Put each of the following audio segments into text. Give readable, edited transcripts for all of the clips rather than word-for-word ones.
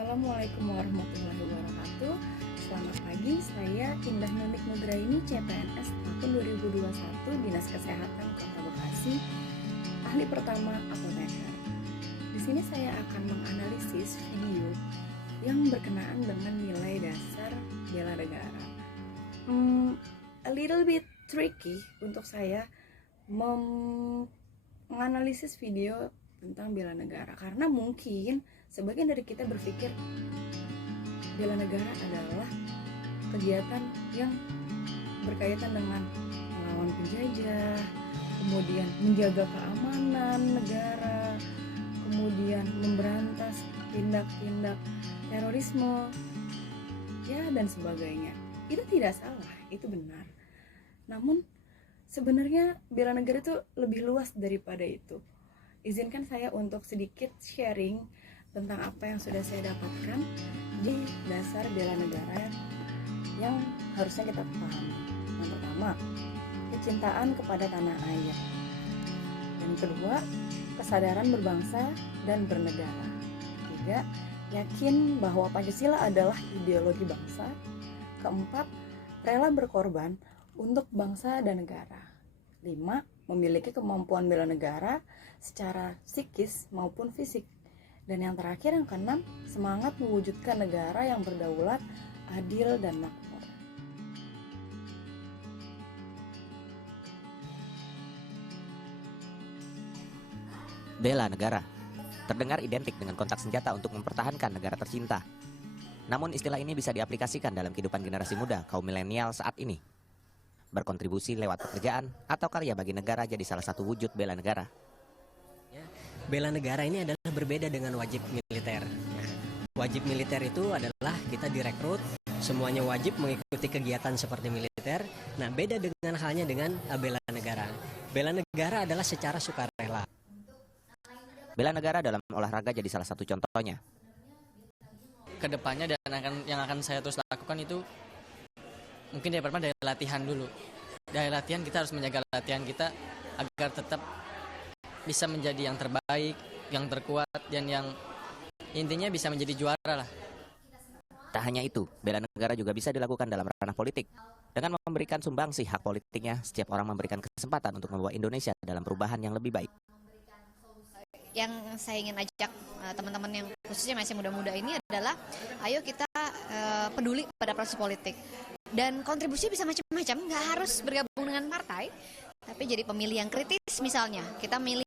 Assalamualaikum warahmatullahi wabarakatuh. Selamat pagi, saya Indah Nunik Nugraini, CPNS tahun 2021, Dinas Kesehatan Kota Bekasi, ahli pertama apoteker. Di sini saya akan menganalisis video yang berkenaan dengan nilai dasar bela negara. A little bit tricky untuk saya menganalisis video tentang bela negara, karena mungkin sebagian dari kita berpikir bela negara adalah kegiatan yang berkaitan dengan melawan penjajah, kemudian menjaga keamanan negara, kemudian memberantas tindak-tindak terorisme, ya, dan sebagainya. Itu tidak salah, itu benar. Namun sebenarnya bela negara itu lebih luas daripada itu. Izinkan saya untuk sedikit sharing tentang apa yang sudah saya dapatkan di dasar bela negara yang harusnya kita pahami. Yang pertama, kecintaan kepada tanah air. Yang kedua, kesadaran berbangsa dan bernegara. Tiga, yakin bahwa Pancasila adalah ideologi bangsa. Keempat, rela berkorban untuk bangsa dan negara. 5. Memiliki kemampuan bela negara secara psikis maupun fisik. Dan yang terakhir, yang keenam, semangat mewujudkan negara yang berdaulat, adil, dan makmur. Bela negara terdengar identik dengan kontak senjata untuk mempertahankan negara tercinta. Namun istilah ini bisa diaplikasikan dalam kehidupan generasi muda kaum milenial saat ini. Berkontribusi lewat pekerjaan atau karya bagi negara jadi salah satu wujud bela negara. Bela negara ini adalah berbeda dengan wajib militer. Wajib militer itu adalah kita direkrut, semuanya wajib mengikuti kegiatan seperti militer. Nah, beda dengan halnya dengan bela negara. Bela negara adalah secara sukarela. Bela negara dalam olahraga jadi salah satu contohnya. Kedepannya yang akan saya terus lakukan itu mungkin dari latihan dulu. Dari latihan kita harus menjaga latihan kita agar tetap bisa menjadi yang terbaik, yang terkuat, dan yang intinya bisa menjadi juara lah. Tak hanya itu, bela negara juga bisa dilakukan dalam ranah politik. Dengan memberikan sumbangsi hak politiknya, setiap orang memberikan kesempatan untuk membawa Indonesia dalam perubahan yang lebih baik. Yang saya ingin ajak teman-teman yang khususnya masih muda-muda ini adalah ayo kita peduli pada proses politik. Dan kontribusi bisa macam-macam, nggak harus bergabung dengan partai, tapi jadi pemilih yang kritis misalnya. Kita milih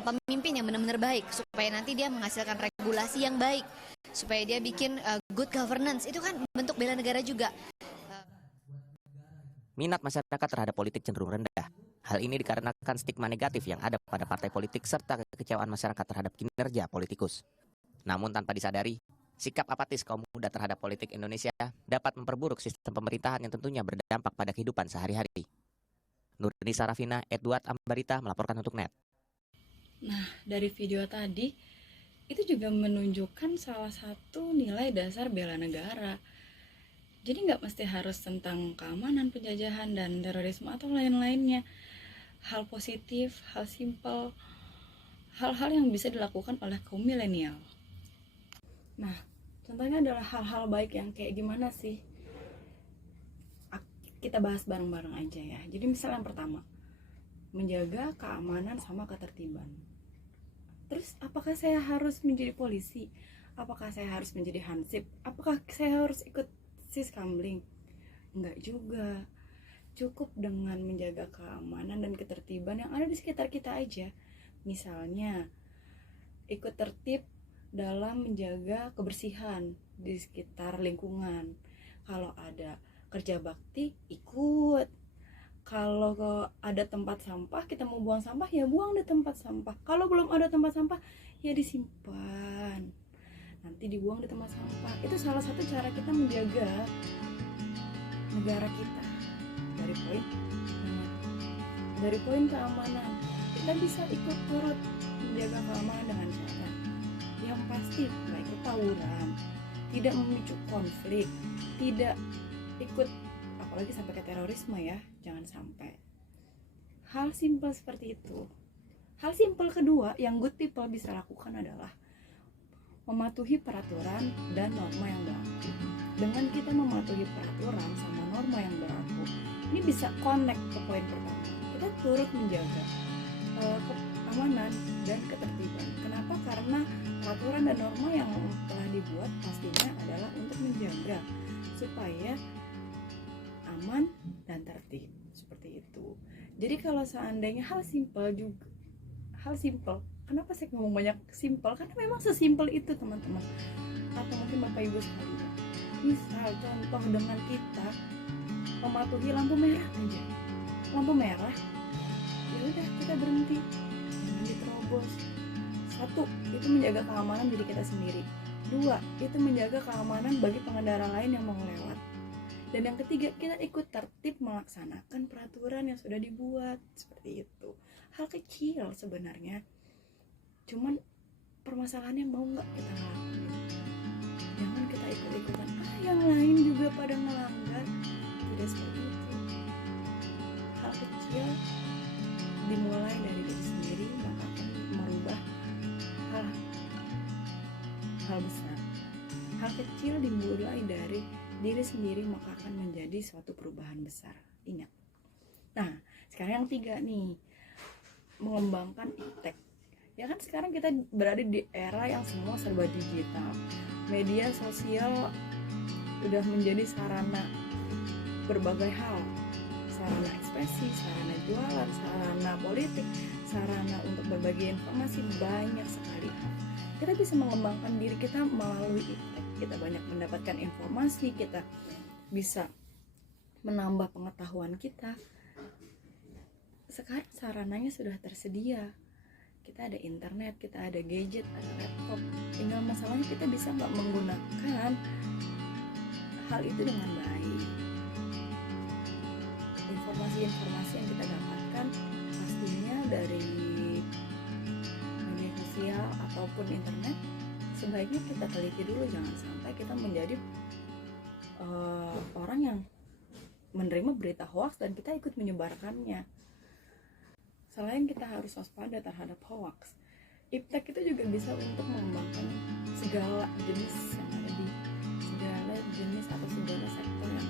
pemimpin yang benar-benar baik, supaya nanti dia menghasilkan regulasi yang baik, supaya dia bikin good governance, itu kan bentuk bela negara juga. Minat masyarakat terhadap politik cenderung rendah. Hal ini dikarenakan stigma negatif yang ada pada partai politik serta kekecewaan masyarakat terhadap kinerja politikus. Namun tanpa disadari, sikap apatis kaum muda terhadap politik Indonesia dapat memperburuk sistem pemerintahan yang tentunya berdampak pada kehidupan sehari-hari. Nurnisa Rafina, Edward Ambarita melaporkan untuk NET. Nah, dari video tadi itu juga menunjukkan salah satu nilai dasar bela negara. Jadi nggak mesti harus tentang keamanan, penjajahan, dan terorisme atau lain-lainnya. Hal positif, hal simpel, hal-hal yang bisa dilakukan oleh kaum milenial. Nah, contohnya adalah hal-hal baik yang kayak gimana sih? Kita bahas bareng-bareng aja ya. Jadi misal yang pertama, menjaga keamanan sama ketertiban. Terus apakah saya harus menjadi polisi? Apakah saya harus menjadi hansip? Apakah saya harus ikut siskamling? Enggak juga. Cukup dengan menjaga keamanan dan ketertiban yang ada di sekitar kita aja. Misalnya, ikut tertib dalam menjaga kebersihan di sekitar lingkungan. Kalau ada kerja bakti, ikut. Kalau ada tempat sampah, kita mau buang sampah, ya buang di tempat sampah. Kalau belum ada tempat sampah, ya disimpan, nanti dibuang di tempat sampah. Itu salah satu cara kita menjaga negara kita. Dari poin keamanan, kita bisa ikut turut menjaga keamanan dengan cara yang pasti nggak ikut tawuran, tidak memicu konflik, tidak ikut apalagi sampai ke terorisme ya, jangan sampai. Hal simpel seperti itu. Hal simpel kedua yang good people bisa lakukan adalah mematuhi peraturan dan norma yang berlaku. Dengan kita mematuhi peraturan sama norma yang berlaku, ini bisa connect ke poin pertama. Kita turut menjaga keamanan dan ketertiban. Kenapa? Karena peraturan dan norma yang telah dibuat pastinya adalah untuk menjaga supaya aman dan tertib, seperti itu. Jadi kalau seandainya hal simpel, kenapa saya ngomong banyak simpel? Karena memang sesimpel itu, teman-teman, atau mungkin Bapak Ibu sekalian. Misal contoh dengan kita mematuhi lampu merah aja. Lampu merah, ya udah kita berhenti, jangan diterobos. 1, itu menjaga keamanan diri kita sendiri. 2, itu menjaga keamanan bagi pengendara lain yang mau lewat. Dan yang ketiga, kita ikut tertib melaksanakan peraturan yang sudah dibuat, seperti itu. Hal kecil sebenarnya, cuman permasalahannya mau nggak kita ngelakuin. Jangan kita ikut-ikutan, yang lain juga pada melanggar. Tidak seperti itu. Hal kecil dimulai dari diri sendiri, maka akan merubah hal besar. Hal kecil dimulai dari diri sendiri, maka akan menjadi suatu perubahan besar. Ingat. Nah, sekarang yang 3 nih, mengembangkan iptek. Ya kan sekarang kita berada di era yang semua serba digital. Media sosial sudah menjadi sarana berbagai hal. Sarana ekspresi, sarana jualan, sarana politik, sarana untuk berbagi informasi, banyak sekali hal. Kita bisa mengembangkan diri kita melalui iptek. Kita banyak mendapatkan informasi, kita bisa menambah pengetahuan kita. Sekarang sarananya sudah tersedia. Kita ada internet, kita ada gadget, ada laptop. Tinggal masalahnya kita bisa nggak menggunakan hal itu dengan baik. Informasi-informasi yang kita dapatkan pastinya dari media sosial ataupun internet, sebaiknya kita teliti dulu, jangan sampai kita menjadi orang yang menerima berita hoax dan kita ikut menyebarkannya. Selain kita harus waspada terhadap hoax, iptek itu juga bisa untuk mengembangkan segala jenis yang ada di segala jenis atau segala sektor yang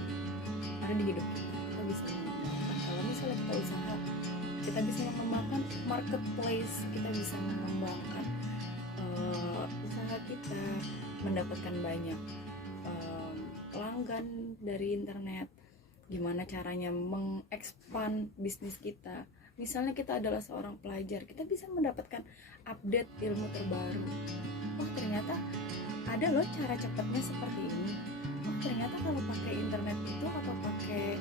ada di hidup kita. Kita bisa mengembangkan. Kalau misalnya kita usaha, kita bisa mengembangkan marketplace, kita bisa mengembangkan usaha kita, mendapatkan banyak pelanggan dari internet. Gimana caranya mengekspan bisnis kita. Misalnya kita adalah seorang pelajar, kita bisa mendapatkan update ilmu terbaru. Oh, ternyata ada loh cara cepatnya seperti ini. Oh, ternyata kalau pakai internet itu atau pakai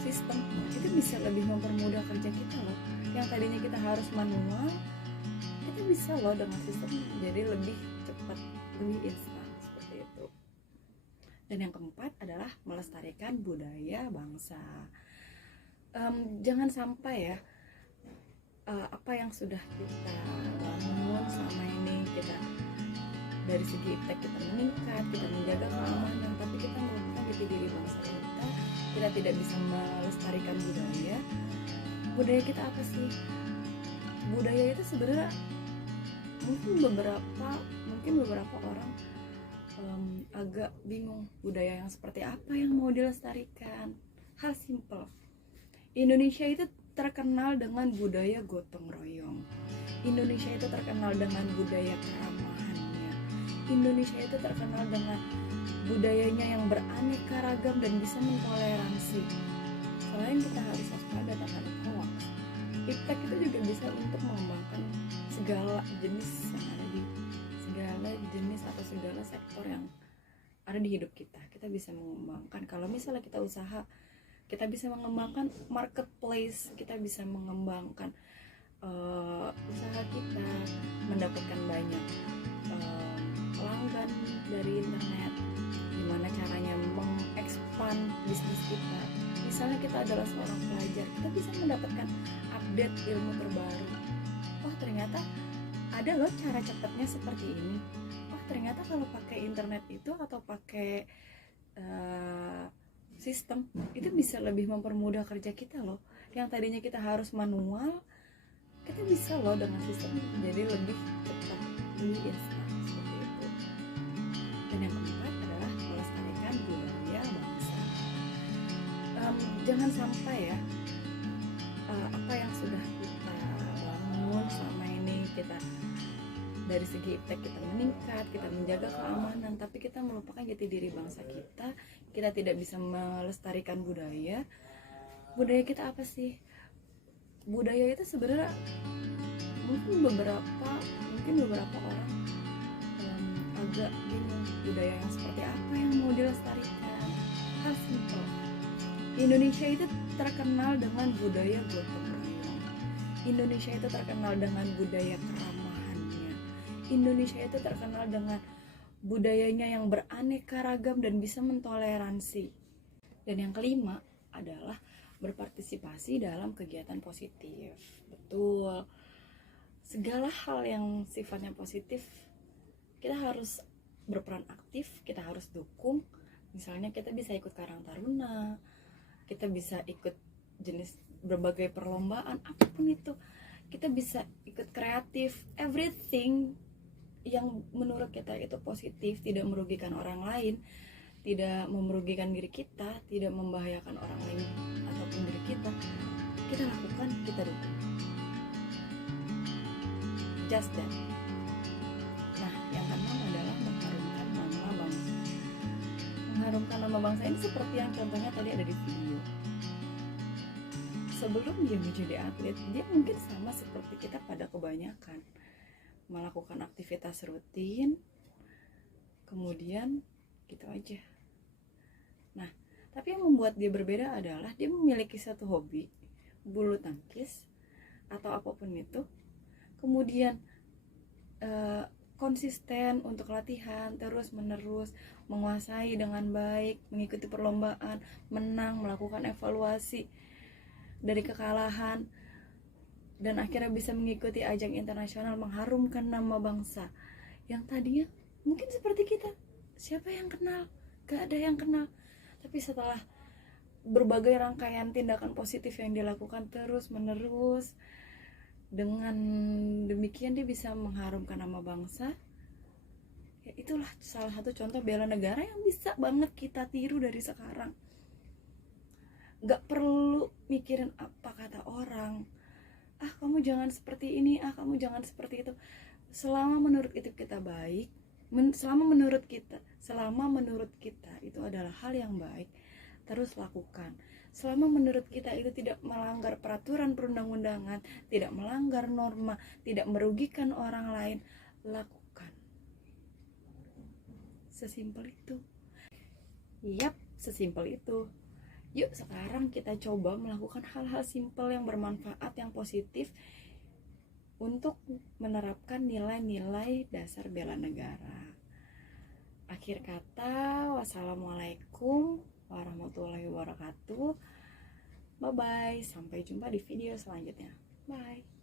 sistem itu bisa lebih mempermudah kerja kita loh. Yang tadinya kita harus manual, kita bisa loh dengan sistem jadi lebih cepat, lebih instan, seperti itu. Dan yang keempat adalah melestarikan budaya bangsa. Jangan sampai ya apa yang sudah kita bangun selama ini, kita dari segi iptek kita meningkat, kita menjaga keamanan, tapi kita melupakan jati diri bangsa kita tidak bisa melestarikan budaya. Budaya kita apa sih? Budaya itu sebenarnya mungkin beberapa orang agak bingung budaya yang seperti apa yang mau dilestarikan. Hal simple, Indonesia itu terkenal dengan budaya gotong royong. Indonesia itu terkenal dengan budaya keramahannya. Indonesia itu terkenal dengan budayanya yang beraneka ragam dan bisa mentoleransi. Selain kita harus waspada terhadap hoax, iptek itu juga bisa untuk mengembangkan segala jenis yang ada di segala jenis atau segala sektor yang ada di hidup kita. Kita bisa mengembangkan. Kalau misalnya kita usaha, kita bisa mengembangkan marketplace, kita bisa mengembangkan usaha kita, mendapatkan banyak pelanggan dari internet. Gimana caranya mengekspan bisnis kita. Misalnya kita adalah seorang pelajar, kita bisa mendapatkan update ilmu terbaru. Oh, ternyata ada loh cara cepatnya seperti ini. Oh, ternyata kalau pakai internet itu atau pakai sistem itu bisa lebih mempermudah kerja kita loh. Yang tadinya kita harus manual, kita bisa loh dengan sistem jadi lebih cepat, melalui instan seperti itu. Dan yang keempat adalah melestarikan budaya bangsa. Jangan sampai ya apa yang sudah kita bangun selama ini, kita dari segi iptek kita meningkat, kita menjaga keamanan, tapi kita melupakan jati diri bangsa kita tidak bisa melestarikan budaya kita apa sih? Budaya itu sebenarnya mungkin beberapa orang agak bingung budaya yang seperti apa yang mau dilestarikan. Hal simpel, Indonesia itu terkenal dengan budaya gotong royong. Indonesia itu terkenal dengan budaya keramahannya. Indonesia itu terkenal dengan budayanya yang beraneka ragam dan bisa mentoleransi. Dan yang kelima adalah berpartisipasi dalam kegiatan positif. Betul. Segala hal yang sifatnya positif kita harus berperan aktif, kita harus dukung. Misalnya kita bisa ikut Karang Taruna, kita bisa ikut jenis berbagai perlombaan, apapun itu. Kita bisa ikut kreatif, everything yang menurut kita itu positif, tidak merugikan orang lain, tidak merugikan diri kita, tidak membahayakan orang lain ataupun diri kita lakukan, kita dukung. Just that. Nah, yang keenam adalah mengharumkan nama bangsa. Mengharumkan nama bangsa ini seperti yang contohnya tadi ada di video. Sebelum dia menjadi atlet, dia mungkin sama seperti kita pada kebanyakan, melakukan aktivitas rutin, kemudian gitu aja. Nah, tapi yang membuat dia berbeda adalah dia memiliki satu hobi, bulu tangkis atau apapun itu, kemudian konsisten untuk latihan terus menerus, menguasai dengan baik, mengikuti perlombaan, menang, melakukan evaluasi dari kekalahan, dan akhirnya bisa mengikuti ajang internasional, mengharumkan nama bangsa yang tadinya mungkin seperti kita, siapa yang kenal? Gak ada yang kenal. Tapi setelah berbagai rangkaian tindakan positif yang dilakukan terus menerus, dengan demikian dia bisa mengharumkan nama bangsa. Ya, itulah salah satu contoh bela negara yang bisa banget kita tiru dari sekarang. Gak perlu mikirin apa kata orang, kamu jangan seperti ini, kamu jangan seperti itu. Selama menurut itu kita baik, selama menurut kita itu adalah hal yang baik, terus lakukan. Selama menurut kita itu tidak melanggar peraturan perundang-undangan, tidak melanggar norma, tidak merugikan orang lain, lakukan. Sesimpel itu. Yap, sesimpel itu. Yuk sekarang kita coba melakukan hal-hal simpel yang bermanfaat, yang positif, untuk menerapkan nilai-nilai dasar bela negara. Akhir kata, wassalamualaikum warahmatullahi wabarakatuh. Bye bye, sampai jumpa di video selanjutnya. Bye.